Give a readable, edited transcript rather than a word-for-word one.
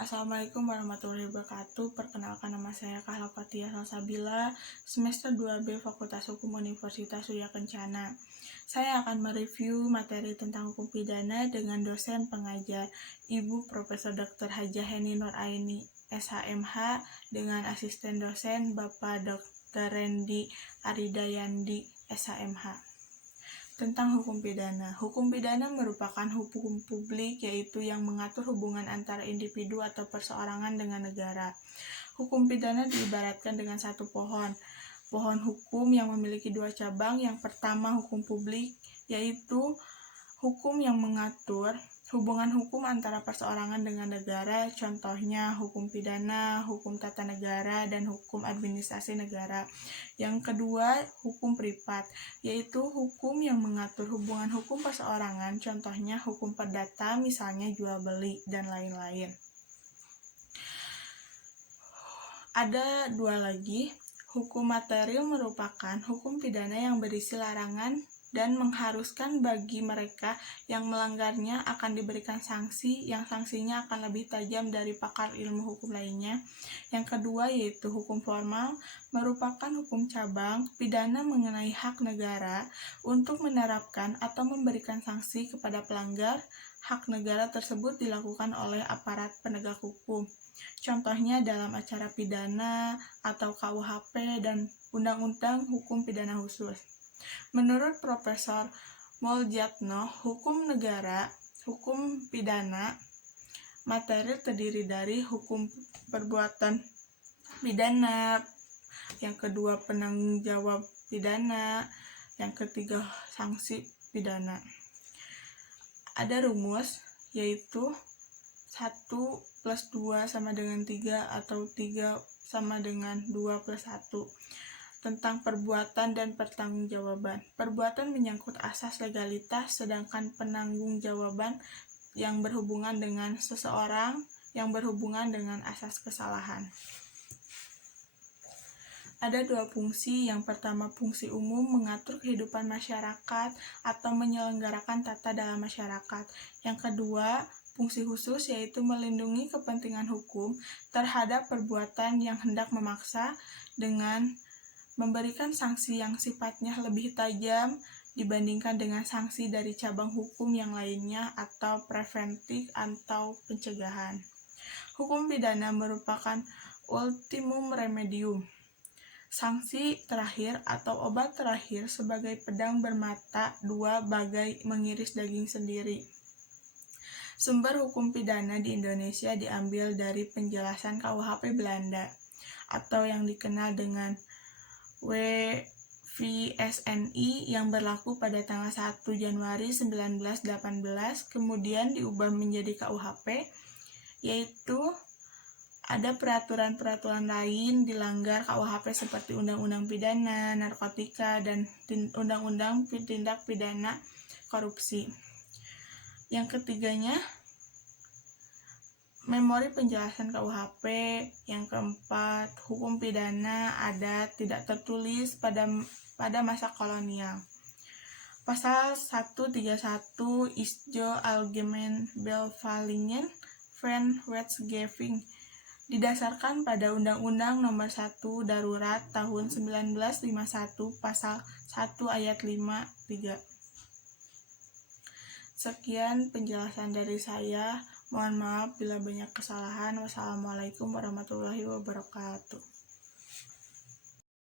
Assalamualaikum warahmatullahi wabarakatuh. Perkenalkan, nama saya Kahla Fathiyah Salsabila, semester 2B Fakultas Hukum Universitas Surya Kencana. Saya akan mereview materi tentang hukum pidana dengan dosen pengajar Ibu Profesor Dr. Hajah Heni Nur Aini, SHMH, dengan asisten dosen Bapak Dr. Rendi Aridayandi, SHMH. Tentang hukum pidana. Hukum pidana merupakan hukum publik, yaitu yang mengatur hubungan antara individu atau perseorangan dengan negara. Hukum pidana diibaratkan dengan satu pohon hukum yang memiliki dua cabang. Yang pertama, hukum publik, yaitu hukum yang mengatur hubungan hukum antara perseorangan dengan negara, contohnya hukum pidana, hukum tata negara, dan hukum administrasi negara. Yang kedua, hukum privat, yaitu hukum yang mengatur hubungan hukum perseorangan, contohnya hukum perdata, misalnya jual beli, dan lain-lain. Ada dua lagi. Hukum material merupakan hukum pidana yang berisi larangan dan mengharuskan bagi mereka yang melanggarnya akan diberikan sanksi, yang sanksinya akan lebih tajam dari pakar ilmu hukum lainnya. Yang kedua yaitu hukum formal, merupakan hukum cabang pidana mengenai hak negara untuk menerapkan atau memberikan sanksi kepada pelanggar. Hak negara tersebut dilakukan oleh aparat penegak hukum. Contohnya dalam acara pidana atau KUHP dan Undang-Undang Hukum Pidana Khusus. Menurut Profesor Moljatno, hukum negara, hukum pidana materi terdiri dari hukum perbuatan pidana, yang kedua penanggung jawab pidana, yang ketiga sanksi pidana. Ada rumus, yaitu 1 plus 2 sama dengan 3 atau 3 sama dengan 2 plus 1. Tentang perbuatan dan pertanggungjawaban. Perbuatan menyangkut asas legalitas, sedangkan penanggung-jawaban yang berhubungan dengan seseorang, yang berhubungan dengan asas kesalahan. Ada dua fungsi. Yang pertama, fungsi umum, mengatur kehidupan masyarakat atau menyelenggarakan tata dalam masyarakat. Yang kedua, fungsi khusus, yaitu melindungi kepentingan hukum terhadap perbuatan yang hendak memaksa dengan memberikan sanksi yang sifatnya lebih tajam dibandingkan dengan sanksi dari cabang hukum yang lainnya atau preventif atau pencegahan. Hukum pidana merupakan ultimum remedium, sanksi terakhir atau obat terakhir sebagai pedang bermata dua bagai mengiris daging sendiri. Sumber hukum pidana di Indonesia diambil dari penjelasan KUHP Belanda atau yang dikenal dengan WVSNI yang berlaku pada tanggal 1 Januari 1918, kemudian diubah menjadi KUHP, yaitu ada peraturan-peraturan lain dilanggar KUHP seperti Undang-Undang Pidana Narkotika dan Undang-Undang Tindak Pidana Korupsi. Yang ketiganya, memori penjelasan KUHP. Yang keempat, hukum pidana adat tidak tertulis pada masa kolonial. Pasal 131 Isjo Allgemeine Bevelingen van Wetgeving didasarkan pada Undang-Undang Nomor 1 Darurat tahun 1951 Pasal 1 Ayat 5-3. Sekian penjelasan dari saya. Mohon maaf bila banyak kesalahan. Wassalamualaikum warahmatullahi wabarakatuh.